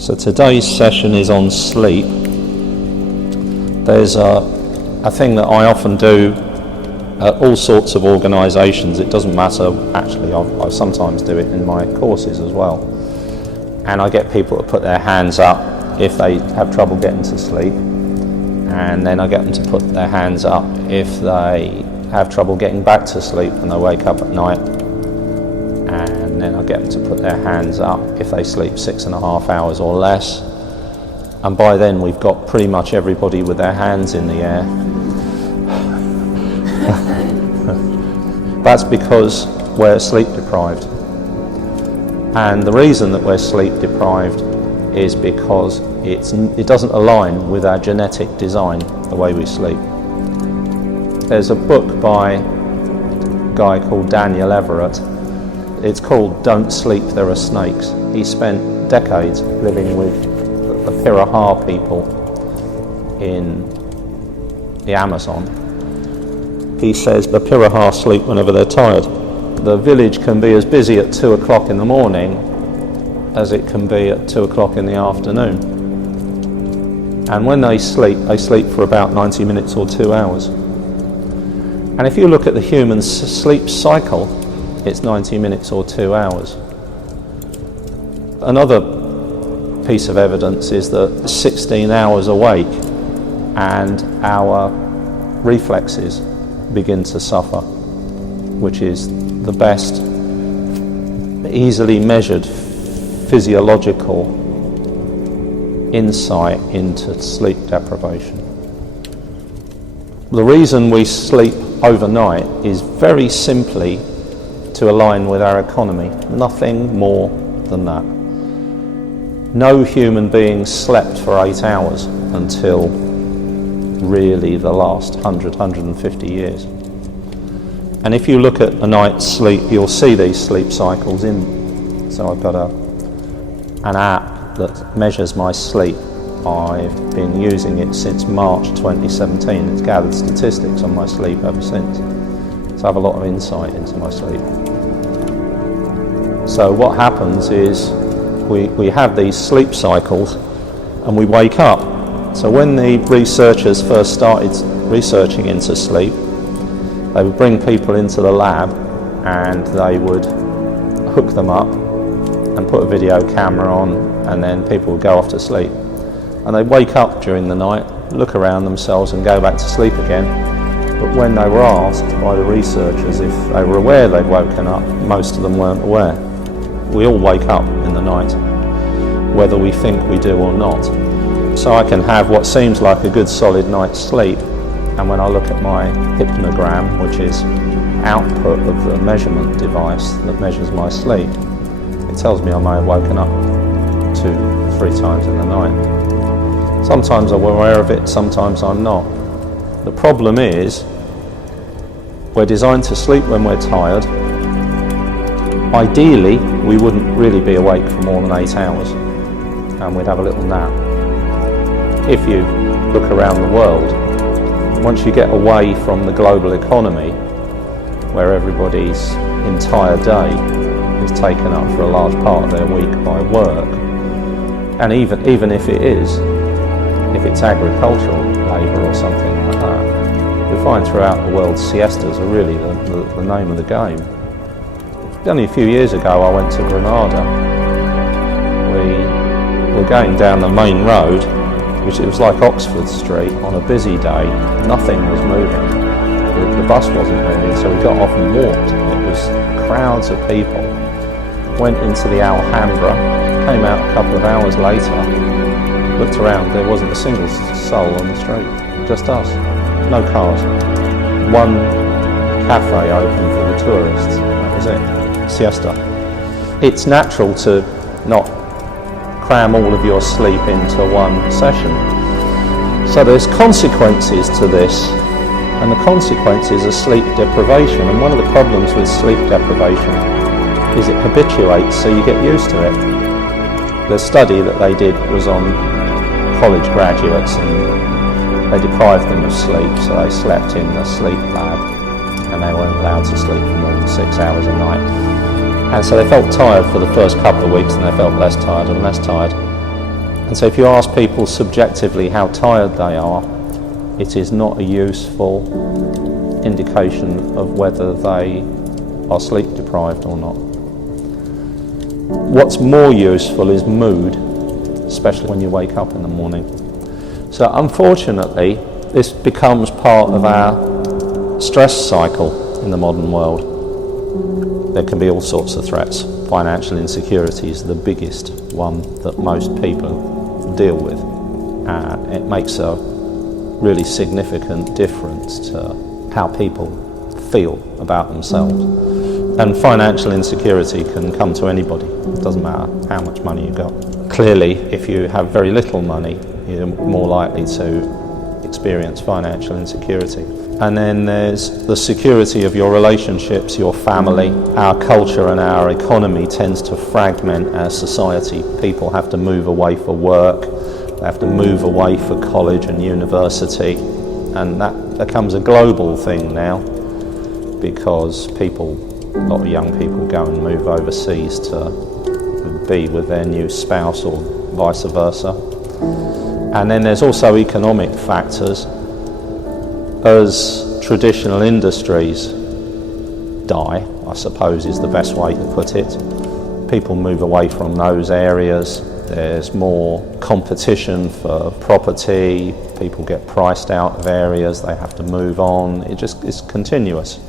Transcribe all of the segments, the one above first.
So today's session is on sleep. There's a thing that I often do at all sorts of organisations. It doesn't matter, actually, I sometimes do it in my courses as well. And I get people to put their hands up if they have trouble getting to sleep. And then I get them to put their hands up if they have trouble getting back to sleep when they wake up at night. And then I get them to put their hands up if they sleep 6.5 hours or less. And by then we've got pretty much everybody with their hands in the air. That's because we're sleep deprived. And the reason that we're sleep deprived is because it doesn't align with our genetic design, the way we sleep. There's a book by a guy called Daniel Everett. It's called Don't Sleep, There Are Snakes. He spent decades living with the Piraha people in the Amazon. He says the Piraha sleep whenever they're tired. The village can be as busy at 2 o'clock in the morning as it can be at 2 o'clock in the afternoon. And when they sleep for about 90 minutes or 2 hours. And if you look at the human sleep cycle, it's 90 minutes or 2 hours. Another piece of evidence is that 16 hours awake and our reflexes begin to suffer, which is the best easily measured physiological insight into sleep deprivation. The reason we sleep overnight is very simply to align with our economy, nothing more than that. No human being slept for 8 hours until really the last 150 years. And if you look at a night's sleep, you'll see these sleep cycles in. So I've got an app that measures my sleep. I've been using it since March 2017. It's gathered statistics on my sleep ever since. So I have a lot of insight into my sleep. So what happens is we have these sleep cycles and we wake up. So when the researchers first started researching into sleep, they would bring people into the lab and they would hook them up and put a video camera on, and then people would go off to sleep. And they'd wake up during the night, look around themselves and go back to sleep again. But when they were asked by the researchers if they were aware they'd woken up, most of them weren't aware. We all wake up in the night, whether we think we do or not. So I can have what seems like a good solid night's sleep, and when I look at my hypnogram, which is output of the measurement device that measures my sleep, it tells me I may have woken up 2-3 times in the night. Sometimes I'm aware of it, sometimes I'm not. The problem is, we're designed to sleep when we're tired. Ideally, we wouldn't really be awake for more than 8 hours, and we'd have a little nap. If you look around the world, once you get away from the global economy, where everybody's entire day is taken up for a large part of their week by work, and even if it's agricultural labour or something like that, you'll find throughout the world siestas are really the name of the game. Only a few years ago I went to Granada. We were going down the main road, which it was like Oxford Street on a busy day. Nothing was moving. The bus wasn't moving, so we got off and walked. It was crowds of people. Went into the Alhambra, came out a couple of hours later, looked around, there wasn't a single soul on the street, just us, no cars. One cafe open for the tourists, that was it, siesta. It's natural to not cram all of your sleep into one session. So there's consequences to this, and the consequences are sleep deprivation. And one of the problems with sleep deprivation is it habituates, so you get used to it. The study that they did was on college graduates, and they deprived them of sleep, so they slept in the sleep lab, and they weren't allowed to sleep for more than 6 hours a night. And so they felt tired for the first couple of weeks, and they felt less tired and less tired. And so if you ask people subjectively how tired they are, it is not a useful indication of whether they are sleep deprived or not. What's more useful is mood, especially when you wake up in the morning. So unfortunately, this becomes part of our stress cycle in the modern world. There can be all sorts of threats. Financial insecurity is the biggest one that most people deal with. It makes a really significant difference to how people feel about themselves. And financial insecurity can come to anybody. It doesn't matter how much money you've got. Clearly, if you have very little money, you're more likely to experience financial insecurity. And then there's the security of your relationships, your family. Our culture and our economy tends to fragment our society. People have to move away for work, they have to move away for college and university, and that becomes a global thing now because a lot of young people go and move overseas to be with their new spouse or vice versa. And then there's also economic factors. As traditional industries die, I suppose is the best way to put it, people move away from those areas. There's more competition for property, people get priced out of areas, they have to move on. It's continuous.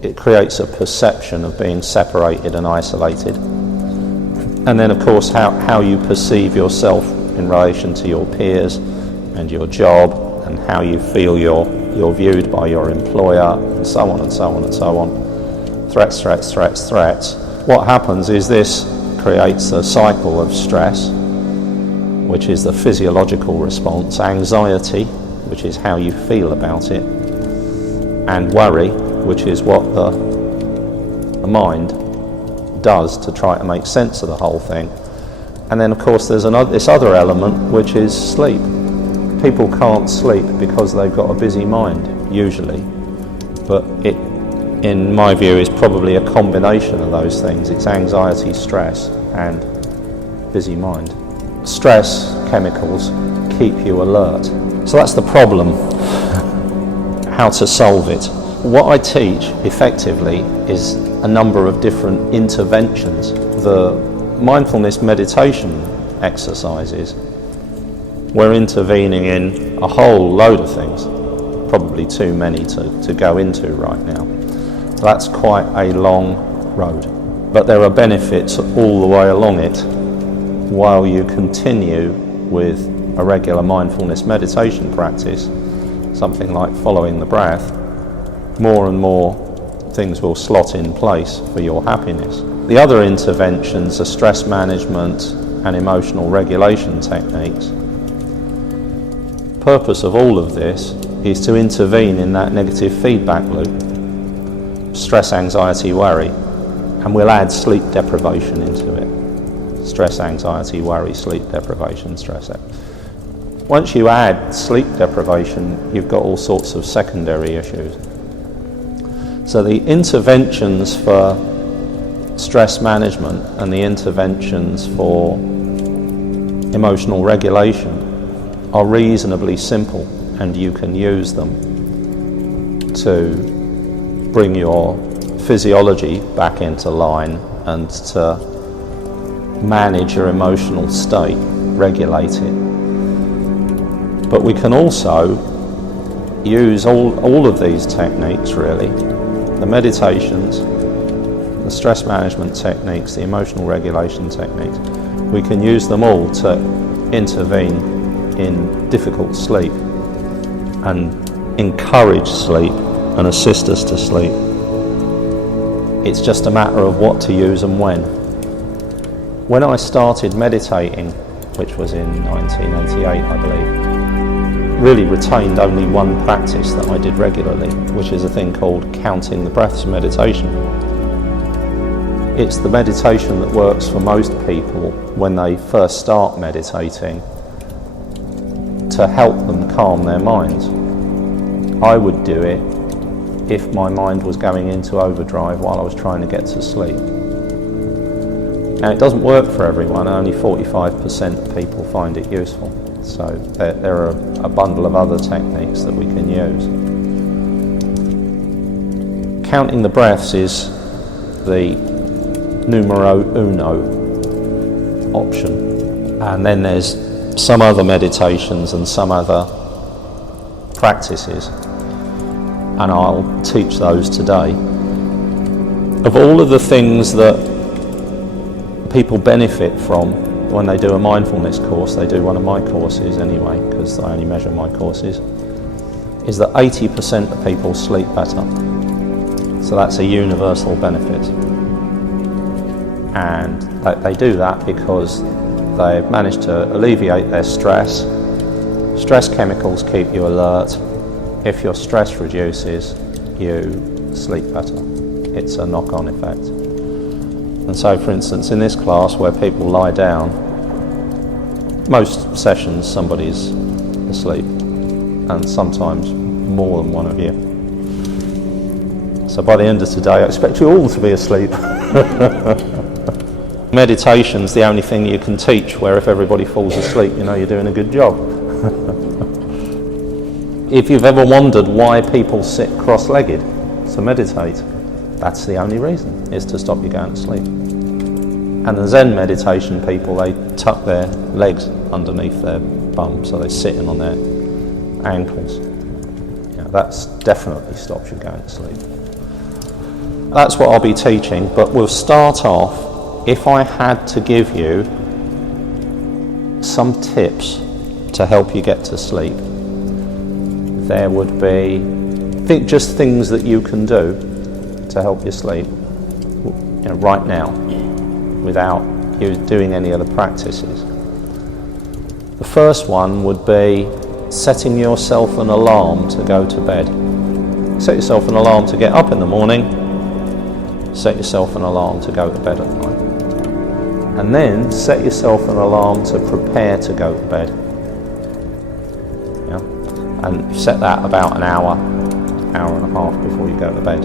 It creates a perception of being separated and isolated. And then of course how you perceive yourself in relation to your peers and your job, and how you feel you're viewed by your employer, and so on and so on and so on. Threats, threats, threats, threats. What happens is this creates a cycle of stress, which is the physiological response, anxiety, which is how you feel about it, and worry, which is what the mind does to try to make sense of the whole thing. And then of course there's this other element, which is sleep. People can't sleep because they've got a busy mind, usually, but it, in my view, is probably a combination of those things. It's anxiety, stress, and busy mind. Stress chemicals keep you alert. So that's the problem. How to solve it. What I teach, effectively, is a number of different interventions. The mindfulness meditation exercises, we're intervening in a whole load of things, probably too many to go into right now. That's quite a long road, but there are benefits all the way along it while you continue with a regular mindfulness meditation practice, something like following the breath. More and more things will slot in place for your happiness. The other interventions are stress management and emotional regulation techniques. The purpose of all of this is to intervene in that negative feedback loop, stress, anxiety, worry, and we'll add sleep deprivation into it. Stress, anxiety, worry, sleep deprivation, stress. Once you add sleep deprivation, you've got all sorts of secondary issues. So the interventions for stress management and the interventions for emotional regulation are reasonably simple, and you can use them to bring your physiology back into line and to manage your emotional state, regulate it. But we can also use all of these techniques, really, the meditations, the stress management techniques, the emotional regulation techniques. We can use them all to intervene in difficult sleep and encourage sleep and assist us to sleep. It's just a matter of what to use and when. When I started meditating, which was in 1988, I believe, really retained only one practice that I did regularly, which is a thing called counting the breaths meditation. It's the meditation that works for most people when they first start meditating to help them calm their minds. I would do it if my mind was going into overdrive while I was trying to get to sleep. Now, it doesn't work for everyone. Only 45% of people find it useful. So there are a bundle of other techniques that we can use. Counting the breaths is the numero uno option. And then there's some other meditations and some other practices, and I'll teach those today. Of all of the things that people benefit from when they do a mindfulness course, they do one of my courses anyway, because I only measure my courses, is that 80% of people sleep better. So that's a universal benefit. And they do that because they've managed to alleviate their stress. Stress chemicals keep you alert. If your stress reduces, you sleep better. It's a knock-on effect. And so, for instance, in this class where people lie down, most sessions somebody's asleep, and sometimes more than one of you. So by the end of today, I expect you all to be asleep. Meditation's the only thing you can teach where if everybody falls asleep, you know you're doing a good job. If you've ever wondered why people sit cross-legged to meditate, that's the only reason, is to stop you going to sleep. And the Zen meditation people, they tuck their legs underneath their bum, so they're sitting on their ankles. That's definitely stops you going to sleep. That's what I'll be teaching, but we'll start off. If I had to give you some tips to help you get to sleep, there would be just things that you can do to help you sleep, right now, without you doing any other practices. The first one would be setting yourself an alarm to go to bed. Set yourself an alarm to get up in the morning. Set yourself an alarm to go to bed at night. And then set yourself an alarm to prepare to go to bed. And set that about an hour and a half before you go to bed.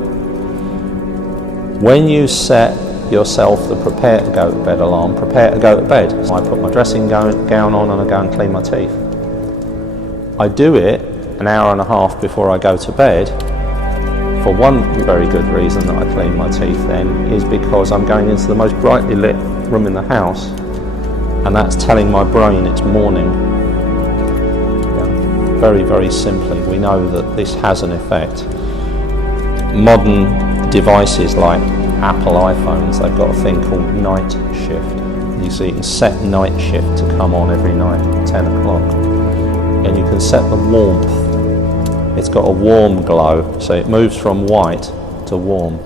When you set yourself the prepare to go to bed alarm, prepare to go to bed, I put my dressing gown on and I go and clean my teeth. I do it an hour and a half before I go to bed. For one very good reason that I clean my teeth then is because I'm going into the most brightly lit room in the house, and that's telling my brain it's morning. Very, very simply, we know that this has an effect. Modern devices like Apple iPhones, they've got a thing called night shift. So you can set night shift to come on every night at 10 o'clock. And you can set the warmth. It's got a warm glow, so it moves from white to warm.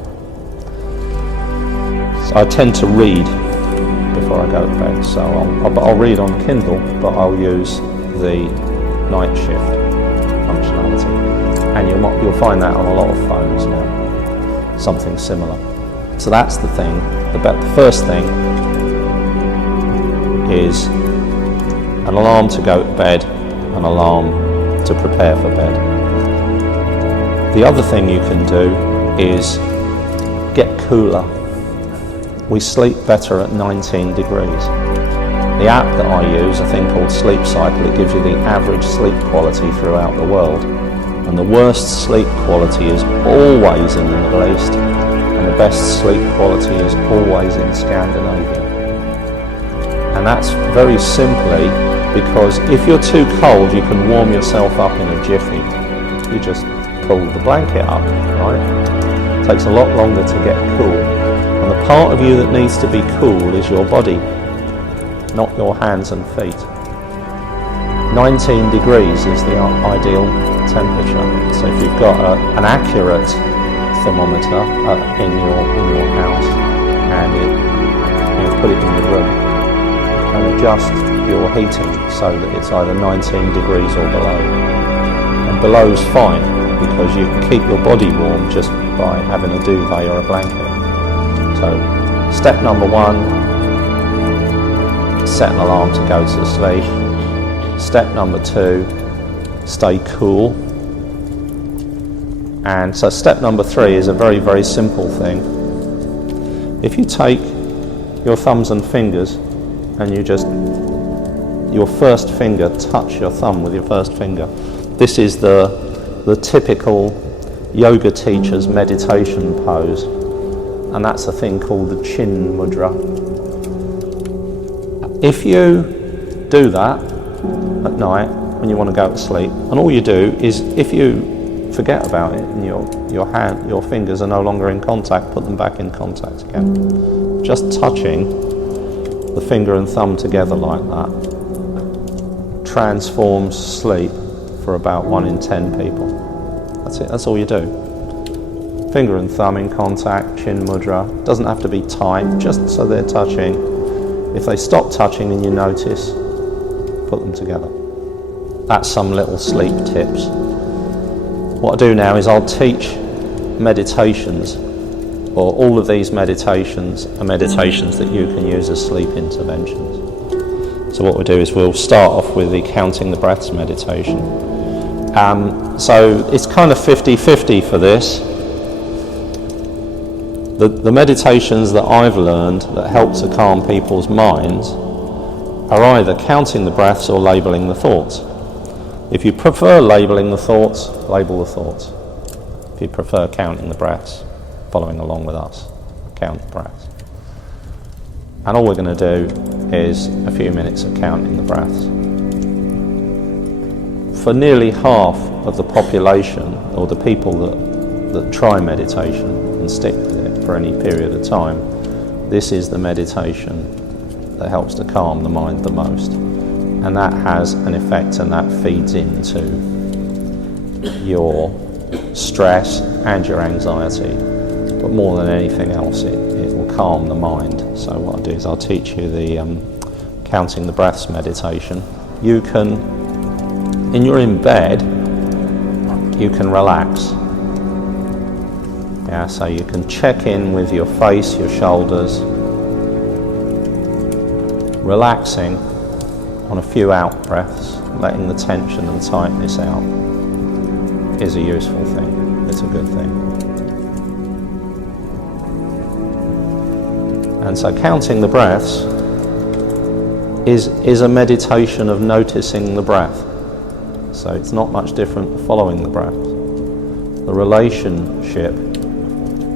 So I tend to read before I go to bed, so I'll read on Kindle, but I'll use the night shift functionality. And you'll find that on a lot of phones now, something similar. So that's the thing. The first thing is an alarm to go to bed, an alarm to prepare for bed. The other thing you can do is get cooler. We sleep better at 19 degrees. The app that I use, a thing called Sleep Cycle, it gives you the average sleep quality throughout the world. And the worst sleep quality is always in the Middle East, and the best sleep quality is always in Scandinavia. And that's very simply because if you're too cold, you can warm yourself up in a jiffy. You just pull the blanket up, right? It takes a lot longer to get cool. And the part of you that needs to be cool is your body, not your hands and feet. 19 degrees is the ideal temperature. So if you've got an accurate thermometer in your house, and you put it in your room and adjust your heating so that it's either 19 degrees or below. And below's fine because you can keep your body warm just by having a duvet or a blanket. So step number 1, set an alarm to go to sleep. Step number 2, stay cool. And so step number 3 is a very, very simple thing. If you take your thumbs and fingers, and you just, your first finger, touch your thumb with your first finger. This is the typical yoga teacher's meditation pose, and that's a thing called the chin mudra. If you do that at night when you want to go to sleep, and all you do is, if you forget about it and your fingers are no longer in contact, put them back in contact again. Just touching the finger and thumb together like that transforms sleep for about 1 in 10 people. That's it, that's all you do. Finger and thumb in contact, chin mudra. Doesn't have to be tight, just so they're touching. If they stop touching and you notice, put them together. That's some little sleep tips. What I do now is I'll teach meditations, or all of these meditations are meditations that you can use as sleep interventions. So what we'll do is we'll start off with the counting the breaths meditation. So it's kind of 50-50 for this. The meditations that I've learned that help to calm people's minds are either counting the breaths or labelling the thoughts. If you prefer labelling the thoughts, label the thoughts. If you prefer counting the breaths, following along with us, count the breaths. And all we're going to do is a few minutes of counting the breaths. For nearly half of the population, or the people that try meditation and stick with it for any period of time, this is the meditation that helps to calm the mind the most. And that has an effect, and that feeds into your stress and your anxiety. But more than anything else, it will calm the mind. So what I'll do is I'll teach you the counting the breaths meditation. You can, when you're in bed, you can relax. Yeah, so you can check in with your face, your shoulders, relaxing on a few out breaths, letting the tension and tightness out is a useful thing. It's a good thing. And so counting the breaths is a meditation of noticing the breath. So it's not much different from following the breath. The relationship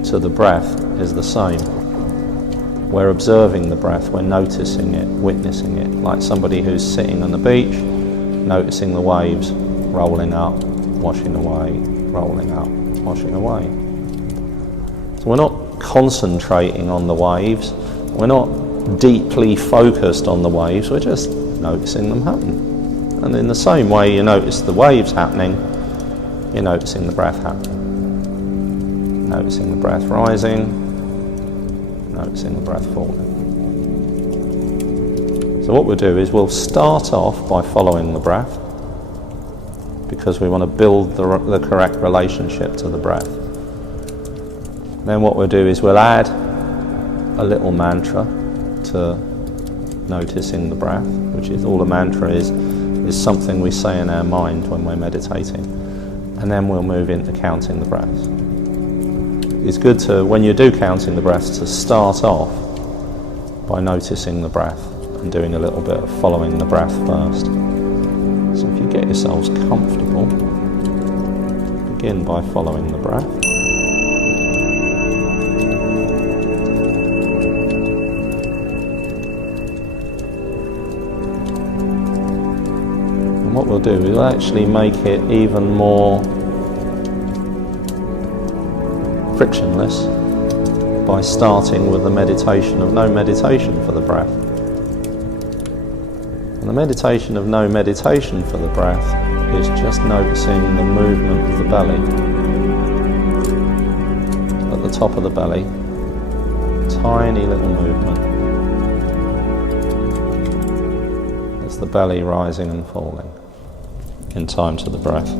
to the breath is the same. We're observing the breath, we're noticing it, witnessing it, like somebody who's sitting on the beach, noticing the waves rolling up, washing away, rolling up, washing away. So we're not concentrating on the waves, we're not deeply focused on the waves, we're just noticing them happen. And in the same way you notice the waves happening, you're noticing the breath happening. Noticing the breath rising, noticing the breath falling. So what we'll do is we'll start off by following the breath, because we want to build the correct relationship to the breath. Then what we'll do is we'll add a little mantra to noticing the breath, which is all a mantra is something we say in our mind when we're meditating. And then we'll move into counting the breaths. It's good to, when you do counting the breaths, to start off by noticing the breath and doing a little bit of following the breath first. So if you get yourselves comfortable, begin by following the breath. And what we'll do is we'll actually make it even more frictionless by starting with the meditation of no meditation for the breath. And the meditation of no meditation for the breath is just noticing the movement of the belly. At the top of the belly, tiny little movement. It's the belly rising and falling in time to the breath.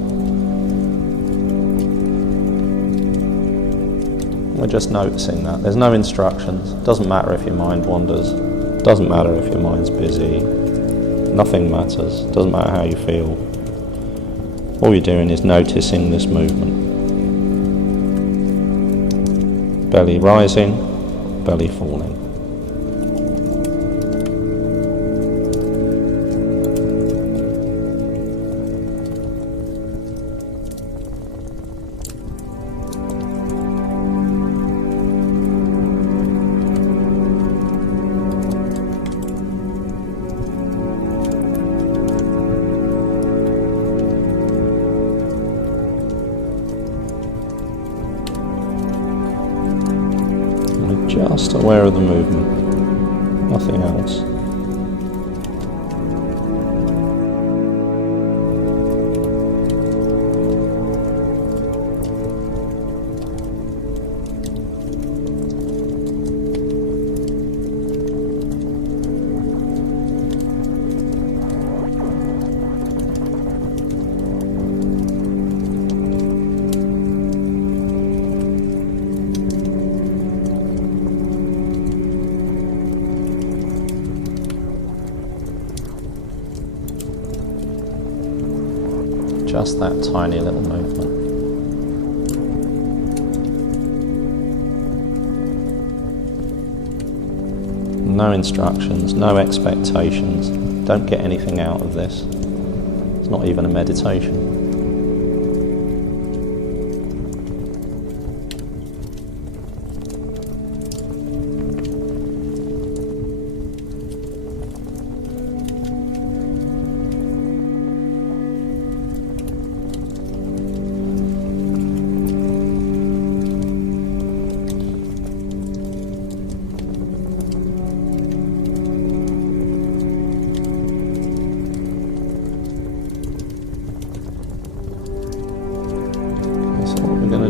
We're just noticing that. There's no instructions. Doesn't matter if your mind wanders. Doesn't matter if your mind's busy. Nothing matters. Doesn't matter how you feel. All you're doing is noticing this movement. Belly rising, belly falling. Just aware of the movement, nothing else. Just that tiny little movement. No instructions, no expectations. Don't get anything out of this. It's not even a meditation.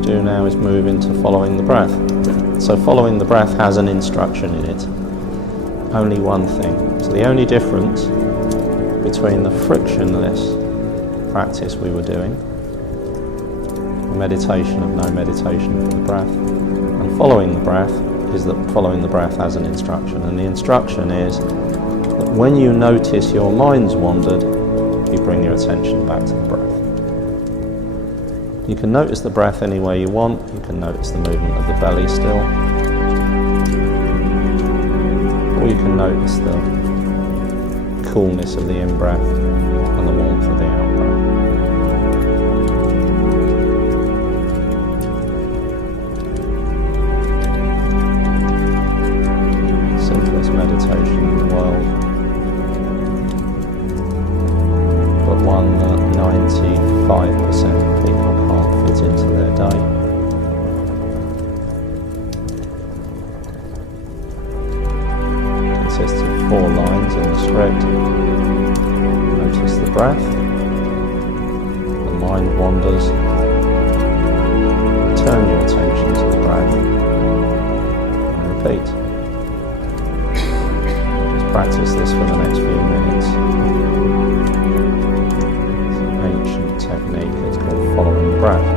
Do now is move into following the breath. So following the breath has an instruction in it. Only one thing. So the only difference between the frictionless practice we were doing, the meditation of no meditation for the breath, and following the breath is that following the breath has an instruction. And the instruction is that when you notice your mind's wandered, you bring your attention back to the breath. You can notice the breath any way you want. You can notice the movement of the belly still. Or you can notice the coolness of the in-breath and the warmth of the out-breath. Simplest meditation in the world, but one that 95% of people fit into their day. Consists of 4 lines in the script. Notice the breath. The mind wanders. Turn your attention to the breath and repeat. Just practice this for the next few minutes. It's an ancient technique. It's called following the breath.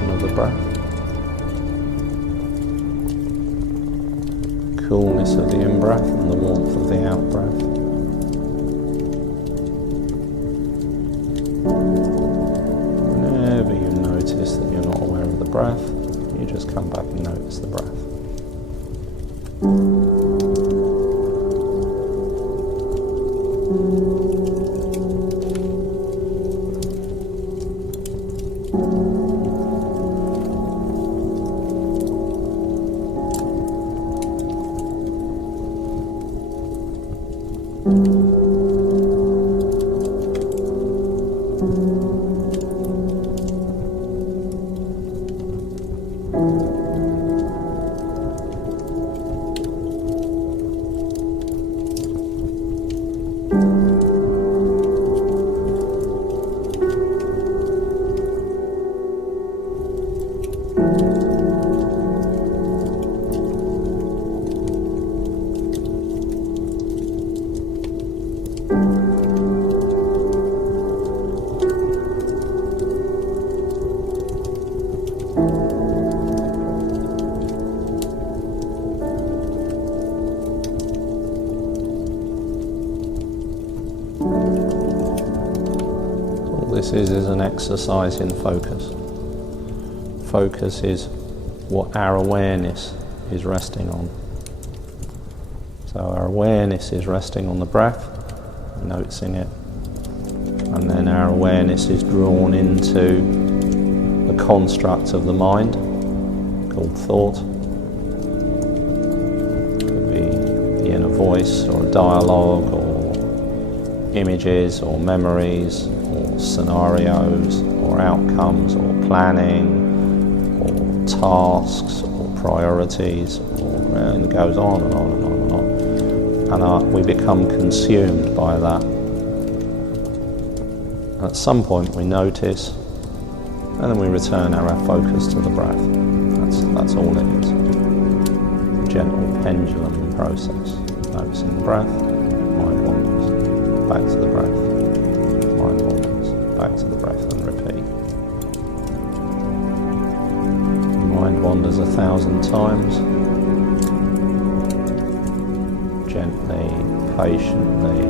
Of the breath, coolness of the in-breath and the warmth of the out-breath. Whenever you notice that you're not aware of the breath, you just come back and notice the breath. All this is an exercise in focus. Focus is what our awareness is resting on. So our awareness is resting on the breath, noticing it, and then our awareness is drawn into the construct of the mind called thought. It could be the inner voice or a dialogue or images or memories or scenarios or outcomes or planning or tasks or priorities, and it goes on and on and on and on. And we become consumed by that. And at some point we notice, and then we return our focus to the breath. That's all it is. A gentle pendulum process. Noticing the breath, mind wanders. Back to the breath, mind wanders. Back to the breath, and repeat. Mind wanders 1,000 times. Gently, patiently,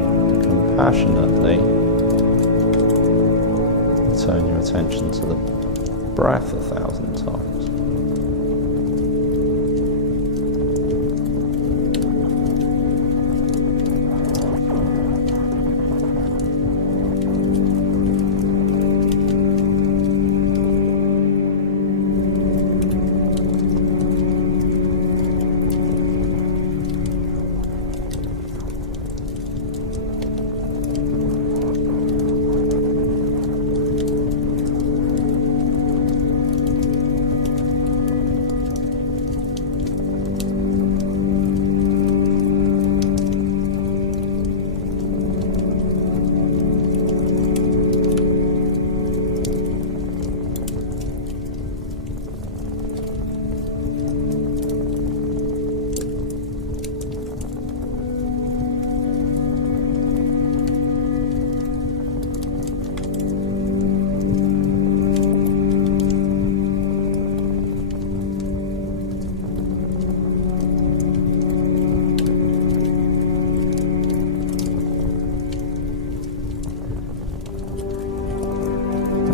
compassionately turn your attention to the breath 1,000 times.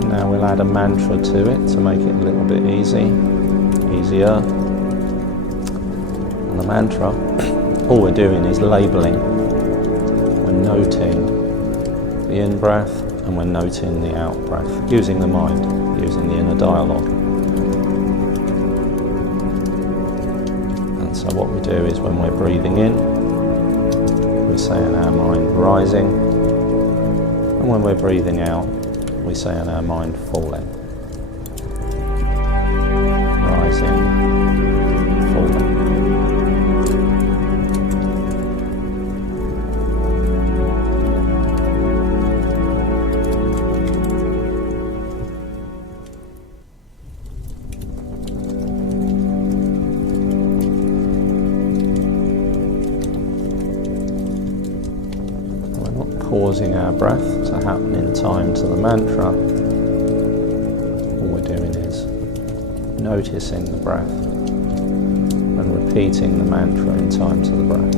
Now we'll add a mantra to it to make it a little bit easier. And the mantra, all we're doing is labeling. We're noting the in-breath and we're noting the out-breath, using the mind, using the inner dialogue. And so what we do is when we're breathing in, we say in our mind, rising. And when we're breathing out, we say in our mind, falling. Rising, falling. We're not causing our breath to happen in time to the mantra. All we're doing is noticing the breath and repeating the mantra in time to the breath.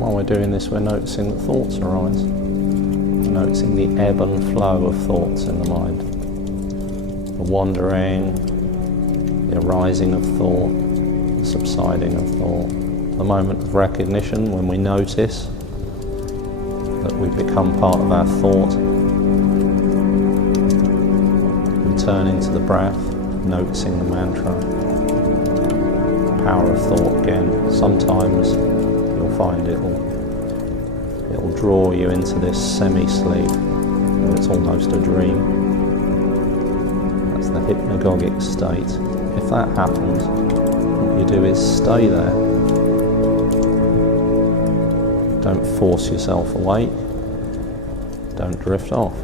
While we're doing this, we're noticing that thoughts arise. We're noticing the ebb and flow of thoughts in the mind. The wandering, the arising of thought, the subsiding of thought. The moment of recognition when we notice that we become part of our thought. Returning to the breath, noticing the mantra. Power of thought again. Sometimes you'll find it'll draw you into this semi-sleep where it's almost a dream. That's the hypnagogic state. If that happens, what you do is stay there. Don't force yourself awake. Don't drift off.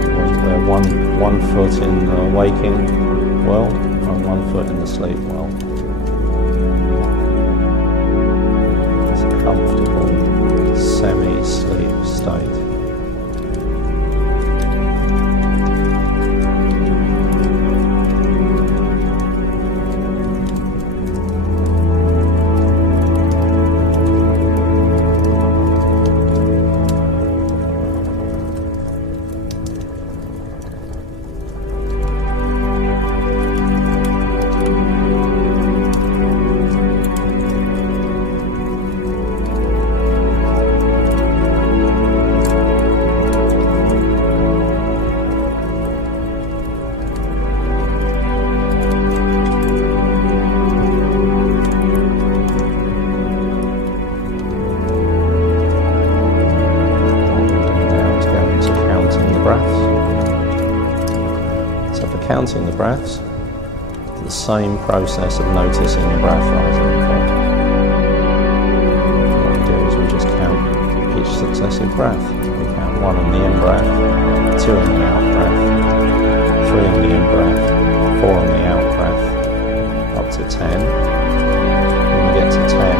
So we're one foot in the waking world and 1 foot in the sleep world. It's a comfortable semi-sleep state. Counting the breaths, the same process of noticing the breath rising and falling. What we do is we just count each successive breath. We count 1 on the in-breath, 2 on the out-breath, 3 on the in-breath, 4 on the out-breath, up to 10. When we get to 10,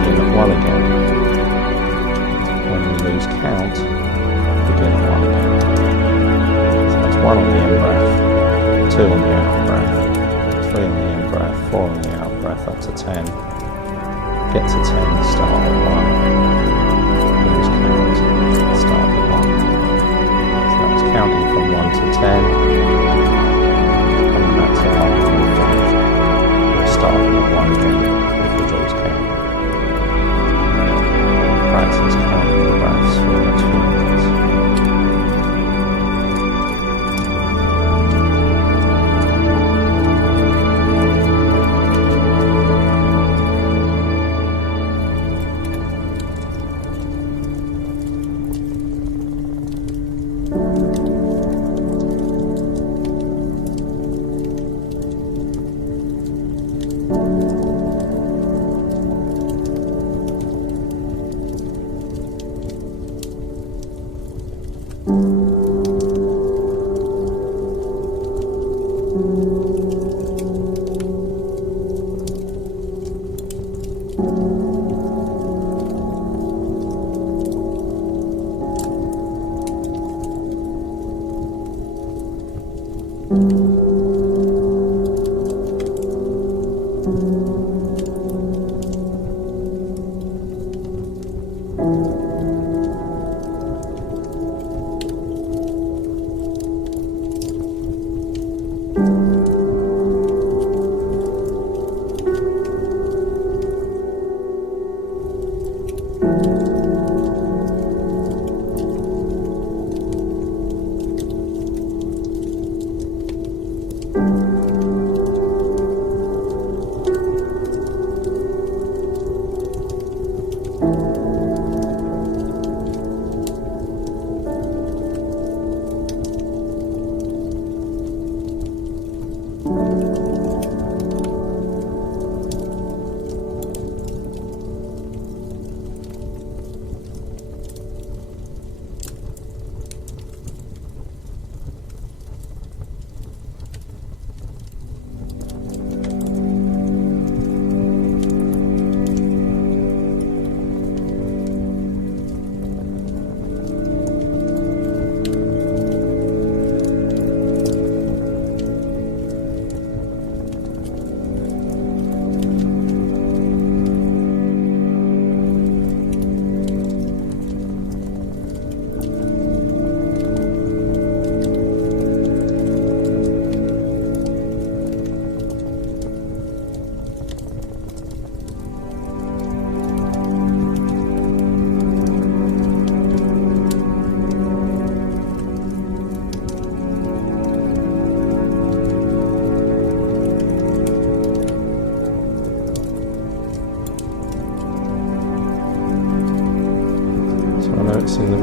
begin at 1 again. When we lose count, begin at 1 again. 1 on the in-breath, 2 on the out-breath, 3 on the in-breath, 4 on the out-breath, up to 10. Get to 10, start at 1. Lose count, start at 1. So that's counting from 1 to 10. Coming back to 1 when we finish. We'll start at 1 again if we lose count. Practice counting the breaths for the next few minutes.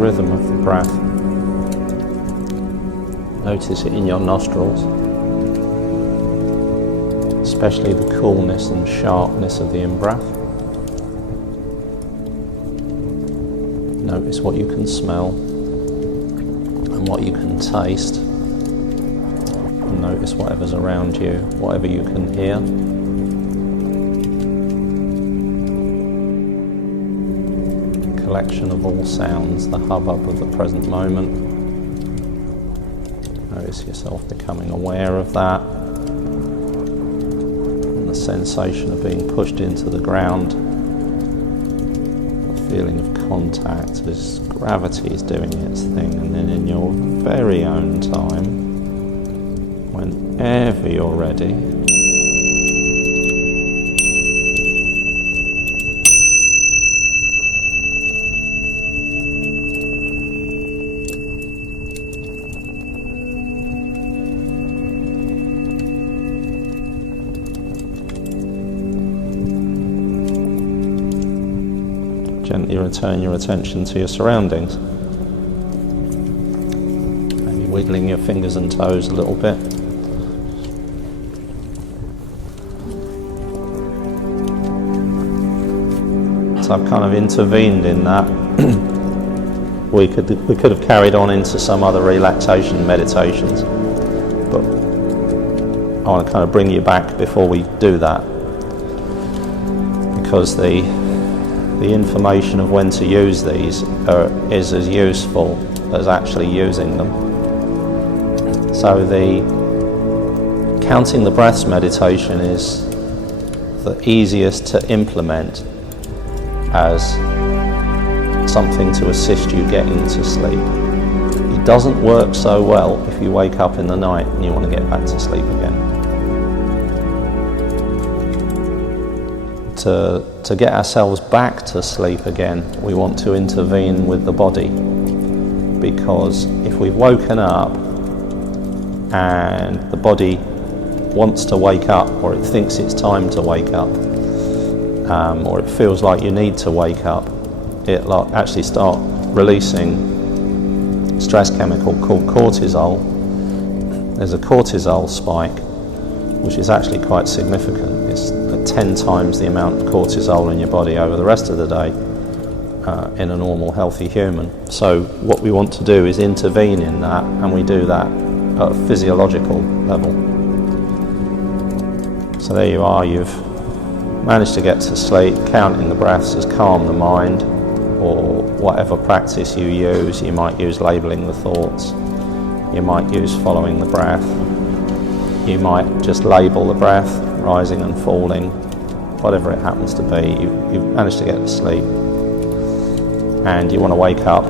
rhythm of the breath. Notice it in your nostrils, especially the coolness and sharpness of the in-breath. Notice what you can smell and what you can taste. And notice whatever's around you, whatever you can hear. Collection of all sounds, the hubbub of the present moment. Notice yourself becoming aware of that, and the sensation of being pushed into the ground, the feeling of contact as gravity is doing its thing. And then in your very own time, whenever you're ready, gently return your attention to your surroundings. Maybe wiggling your fingers and toes a little bit. So I've kind of intervened in that. We could have carried on into some other relaxation meditations, but I want to kind of bring you back before we do that, because the information of when to use these is as useful as actually using them. So the counting the breaths meditation is the easiest to implement as something to assist you getting to sleep. It doesn't work so well if you wake up in the night and you want to get back to sleep again. To get ourselves back to sleep again, we want to intervene with the body, because if we've woken up and the body wants to wake up, or it thinks it's time to wake up, or it feels like you need to wake up, it'll actually start releasing stress chemical called cortisol. There's a cortisol spike, which is actually quite significant. It's 10 times the amount of cortisol in your body over the rest of the day in a normal healthy human. So what we want to do is intervene in that, and we do that at a physiological level. So there you are, you've managed to get to sleep. Counting the breaths has calmed the mind, or whatever practice you use. You might use labeling the thoughts, you might use following the breath, you might just label the breath, rising and falling, whatever it happens to be. You've managed to get to sleep and you want to wake up.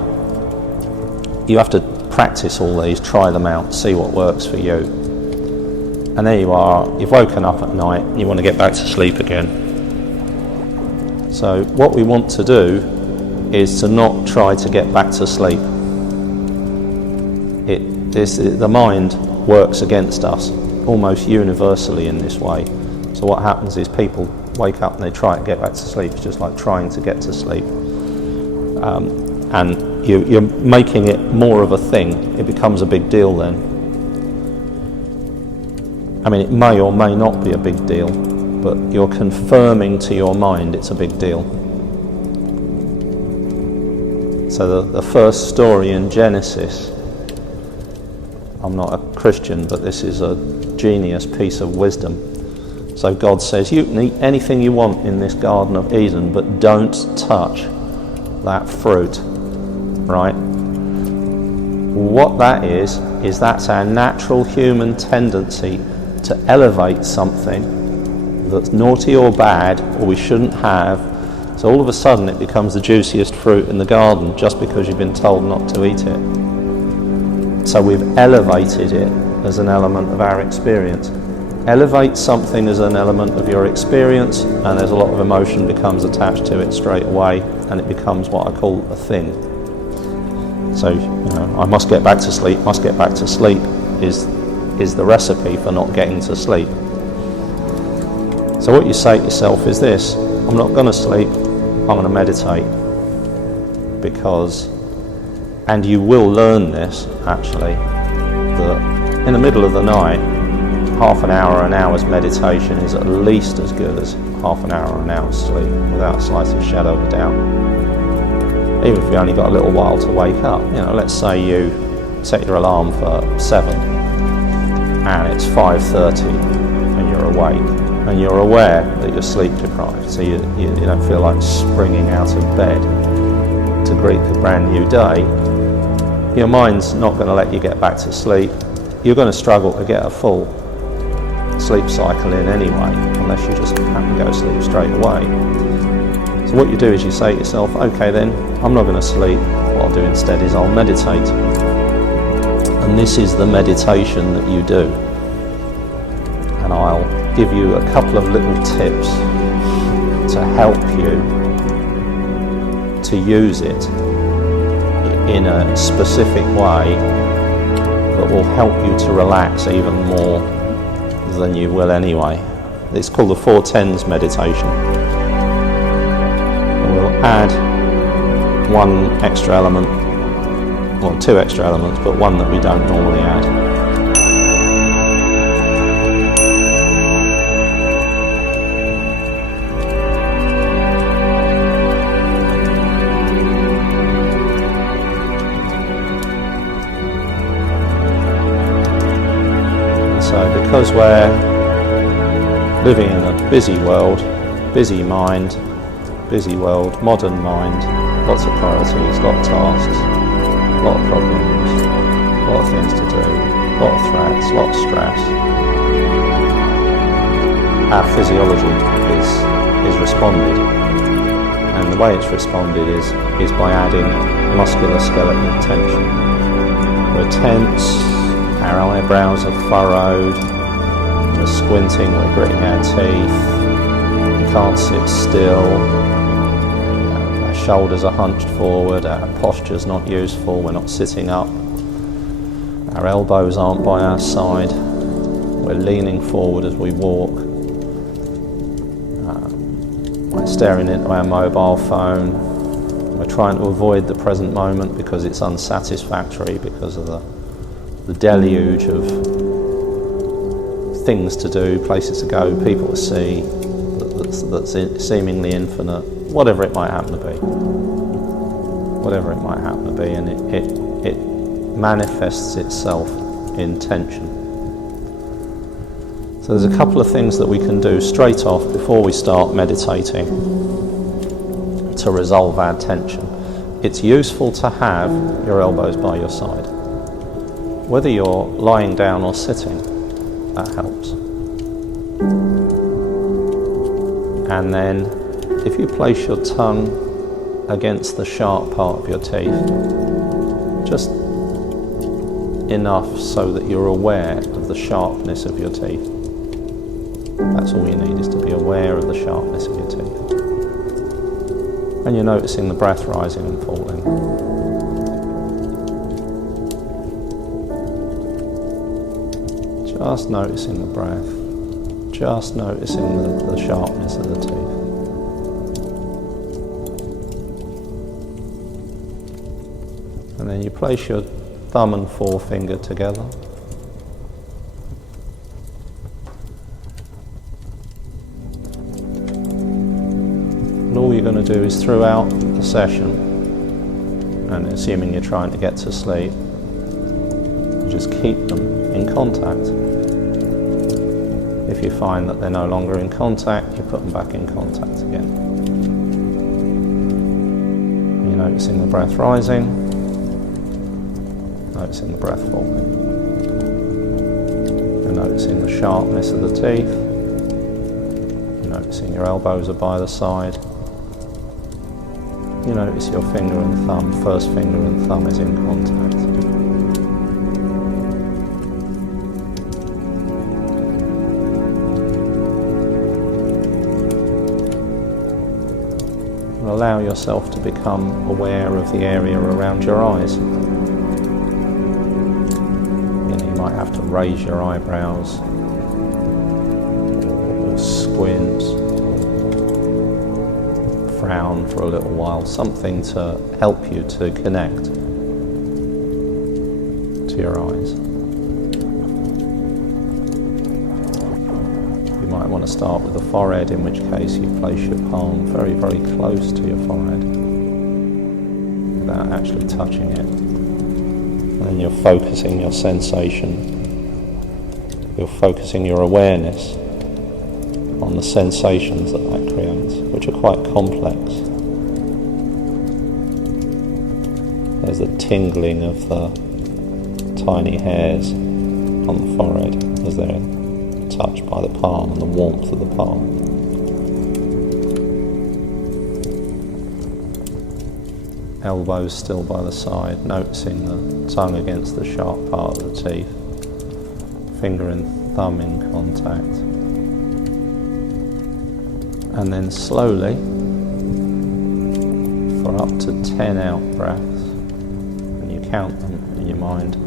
You have to practice all these, try them out, see what works for you. And there you are, you've woken up at night and you want to get back to sleep again. So what we want to do is to not try to get back to sleep. The mind works against us almost universally in this way. So what happens is people wake up and they try to get back to sleep. It's just like trying to get to sleep. And you're making it more of a thing. It becomes a big deal then. I mean, it may or may not be a big deal, but you're confirming to your mind it's a big deal. So the first story in Genesis, I'm not a Christian, but this is a genius piece of wisdom. So God says, you can eat anything you want in this Garden of Eden, but don't touch that fruit, right? What that is that's our natural human tendency to elevate something that's naughty or bad, or we shouldn't have. So all of a sudden it becomes the juiciest fruit in the garden just because you've been told not to eat it. So we've elevated it as an element of our experience. Elevate something as an element of your experience, and there's a lot of emotion becomes attached to it straight away, and it becomes what I call a thing. So, I must get back to sleep is the recipe for not getting to sleep. So what you say to yourself is this: I'm not going to sleep, I'm going to meditate, because And you will learn this, actually, that in the middle of the night, half an hour or an hour's meditation is at least as good as half an hour or an hour's sleep, without a slightest shadow of a doubt. Even if you only got a little while to wake up. You know, let's say you set your alarm for 7 and it's 5:30 and you're awake and you're aware that you're sleep deprived, so you don't feel like springing out of bed to greet the brand new day. Your mind's not going to let you get back to sleep. You're going to struggle to get a full sleep cycle in anyway, unless you just happen to go to sleep straight away. So what you do is you say to yourself, okay then, I'm not going to sleep. What I'll do instead is I'll meditate. And this is the meditation that you do. And I'll give you a couple of little tips to help you to use it in a specific way that will help you to relax even more than you will anyway. It's called the 410s meditation. And we'll add one extra element, well, 2 extra elements, but one that we don't normally add. So because we're living in a busy world, busy mind, busy world, modern mind, lots of priorities, lot of tasks, a lot of problems, a lot of things to do, a lot of threats, a lot of stress. Our physiology is responded, and the way it's responded is by adding musculoskeletal tension. We're tense, our eyebrows are furrowed, we're squinting, we're gritting our teeth, we can't sit still, our shoulders are hunched forward, our posture's not useful, we're not sitting up, our elbows aren't by our side, we're leaning forward as we walk, we're staring into our mobile phone, we're trying to avoid the present moment because it's unsatisfactory, because of the deluge of things to do, places to go, people to see, that's seemingly infinite, whatever it might happen to be. Whatever it might happen to be, and it manifests itself in tension. So there's a couple of things that we can do straight off before we start meditating to resolve our tension. It's useful to have your elbows by your side. Whether you're lying down or sitting, that helps. And then, if you place your tongue against the sharp part of your teeth, just enough so that you're aware of the sharpness of your teeth. That's all you need, is to be aware of the sharpness of your teeth. And you're noticing the breath rising and falling. Just noticing the breath, just noticing the sharpness of the teeth. And then you place your thumb and forefinger together. And all you're going to do is throughout the session, and assuming you're trying to get to sleep, just keep them in contact. If you find that they're no longer in contact, you put them back in contact again. You're noticing the breath rising, noticing the breath falling. You're noticing the sharpness of the teeth. You're noticing your elbows are by the side. You notice your finger and thumb, first finger and thumb is in contact. Allow yourself to become aware of the area around your eyes. You might have to raise your eyebrows, or squint, or frown for a little while, something to help you to connect to your eyes. You might want to start with the forehead, in which case you place your palm very, very close to your forehead without actually touching it. And then you're focusing your sensation. You're focusing your awareness on the sensations that creates, which are quite complex. There's the tingling of the tiny hairs on the forehead as they're touched by the palm, and the warmth of the palm. Elbows still by the side, noticing the tongue against the sharp part of the teeth. Finger and thumb in contact. And then slowly, for up to 10 out breaths, and you count them in your mind,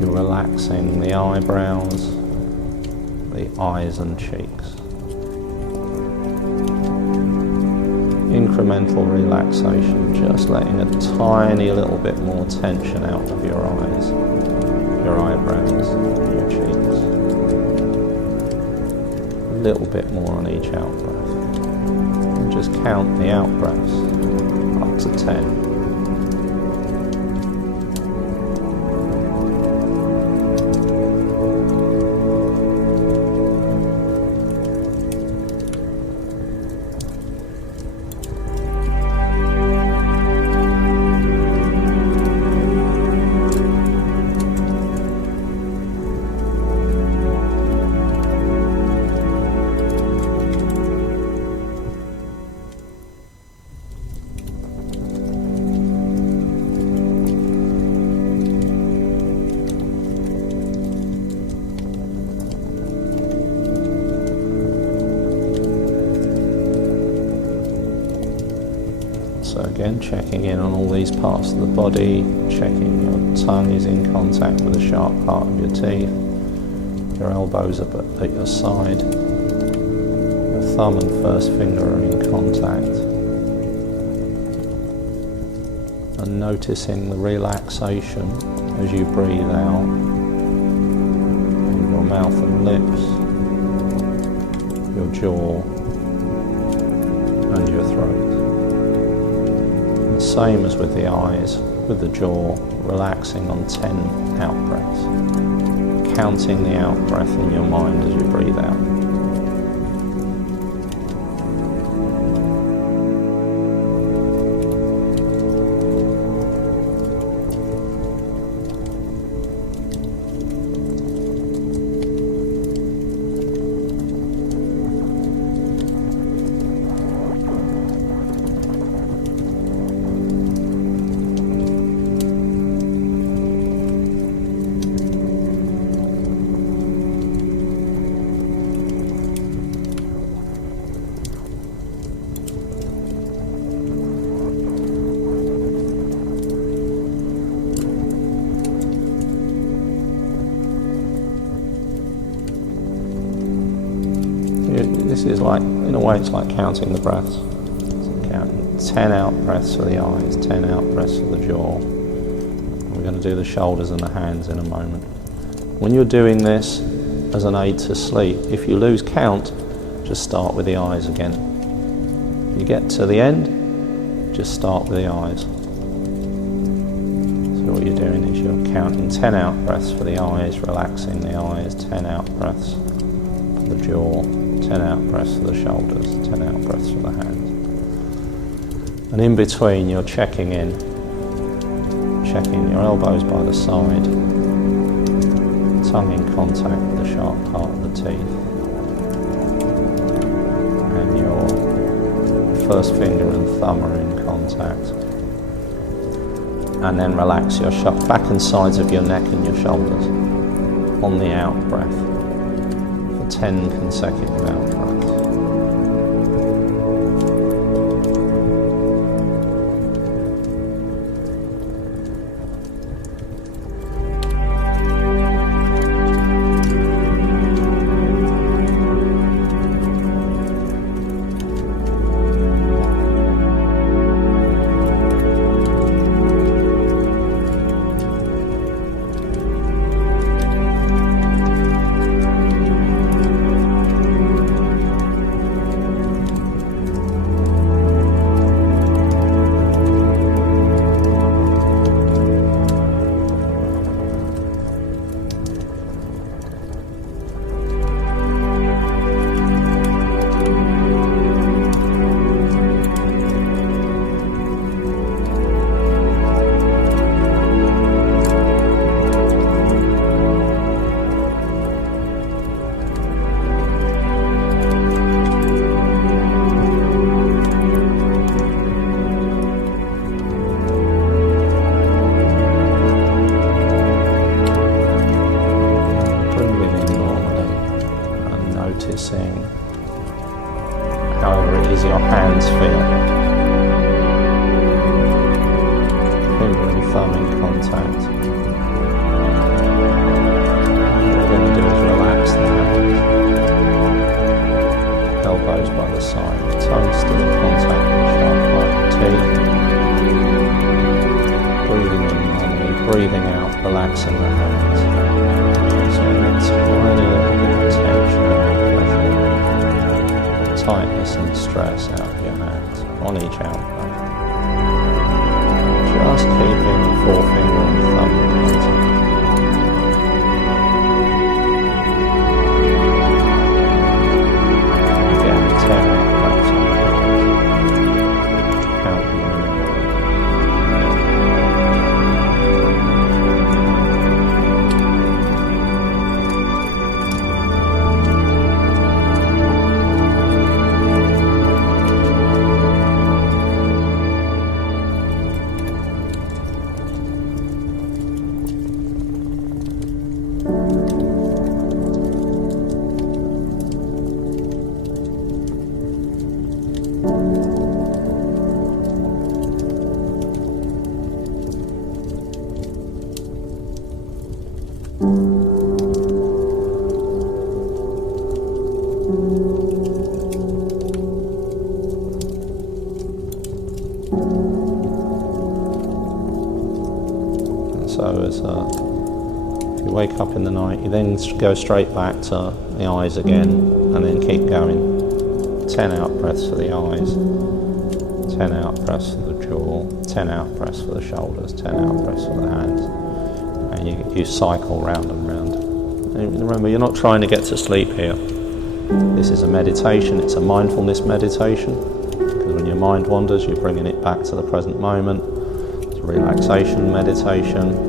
you're relaxing the eyebrows, the eyes and cheeks. Incremental relaxation, just letting a tiny little bit more tension out of your eyes, your eyebrows, your cheeks. A little bit more on each out breath. And just count the out breaths up to 10. So again, checking in on all these parts of the body, checking your tongue is in contact with the sharp part of your teeth, your elbows are at your side, your thumb and first finger are in contact, and noticing the relaxation as you breathe out in your mouth and lips, your jaw and your throat. Same as with the eyes, with the jaw, relaxing on 10 out breaths. Counting the out breath in your mind as you breathe out. This is like, in a way, it's like counting the breaths. So counting 10 out breaths for the eyes, 10 out breaths for the jaw. We're going to do the shoulders and the hands in a moment. When you're doing this as an aid to sleep, if you lose count, just start with the eyes again. You get to the end, just start with the eyes. So what you're doing is you're counting 10 out breaths for the eyes, relaxing the eyes, 10 out breaths for the jaw, 10 out breaths for the shoulders, 10 out breaths for the hands. And in between you're checking in, checking your elbows by the side, tongue in contact with the sharp part of the teeth, and your first finger and thumb are in contact. And then relax your back and sides of your neck and your shoulders on the out breath. 10 consecutive out breaths. Noticing however it is your hands feel. Finger and thumb in contact. What we're going to do is relax the hands. Elbows by the side, tongue still in contact with the sharp white teeth. Breathing in normally, breathing out, relaxing the hands. So it's tiny little bit of tension and pressure, tightness and stress out of your hands on each out breath. Just keeping the forefinger and thumb in contact. Again, 10 out breaths on the hands. Count them in your mind. So if you wake up in the night, you then go straight back to the eyes again and then keep going. 10 out breaths for the eyes, 10 out breaths for the jaw, 10 out breaths for the shoulders, 10 out breaths for the hands. And you cycle round and round. And remember, you're not trying to get to sleep here. This is a meditation, it's a mindfulness meditation. Because when your mind wanders, you're bringing it back to the present moment. It's a relaxation meditation.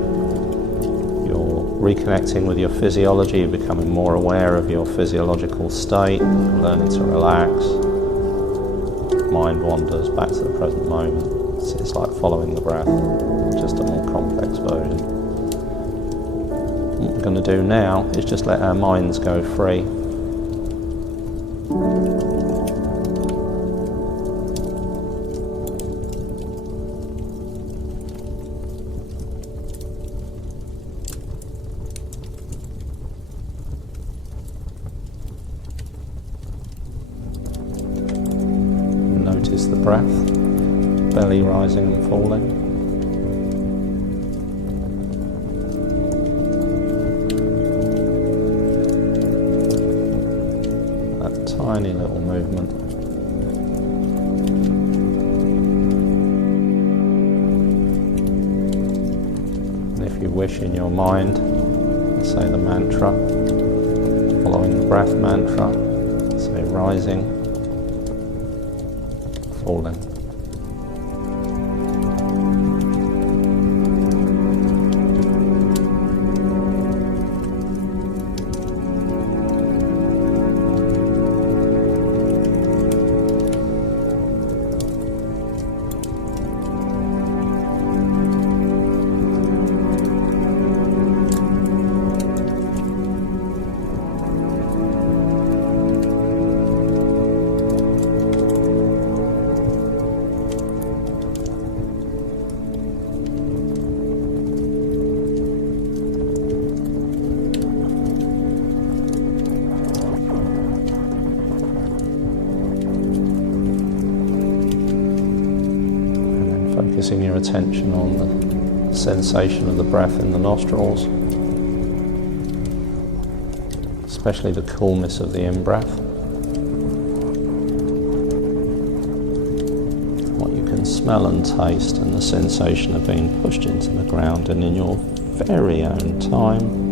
You're reconnecting with your physiology, you're becoming more aware of your physiological state, learning to relax. Mind wanders back to the present moment. It's like following the breath, just a more complex version. What we're going to do now is just let our minds go free. Notice the breath, belly rising and falling. That tiny little movement. And if you wish in your mind, say the mantra, following the breath mantra, say rising, falling. Focusing your attention on the sensation of the breath in the nostrils, especially the coolness of the in-breath. What you can smell and taste, and the sensation of being pushed into the ground and in your very own time.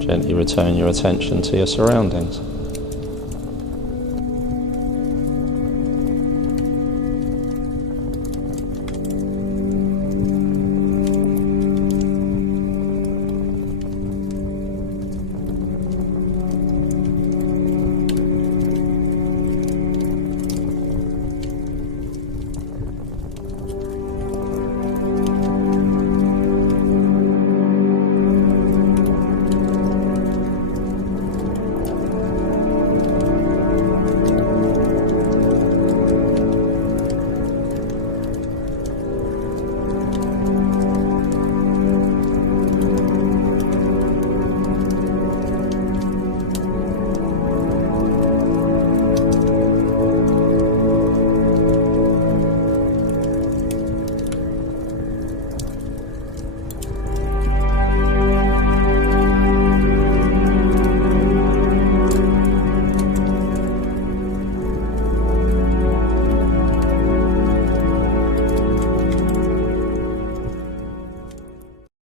Gently return your attention to your surroundings.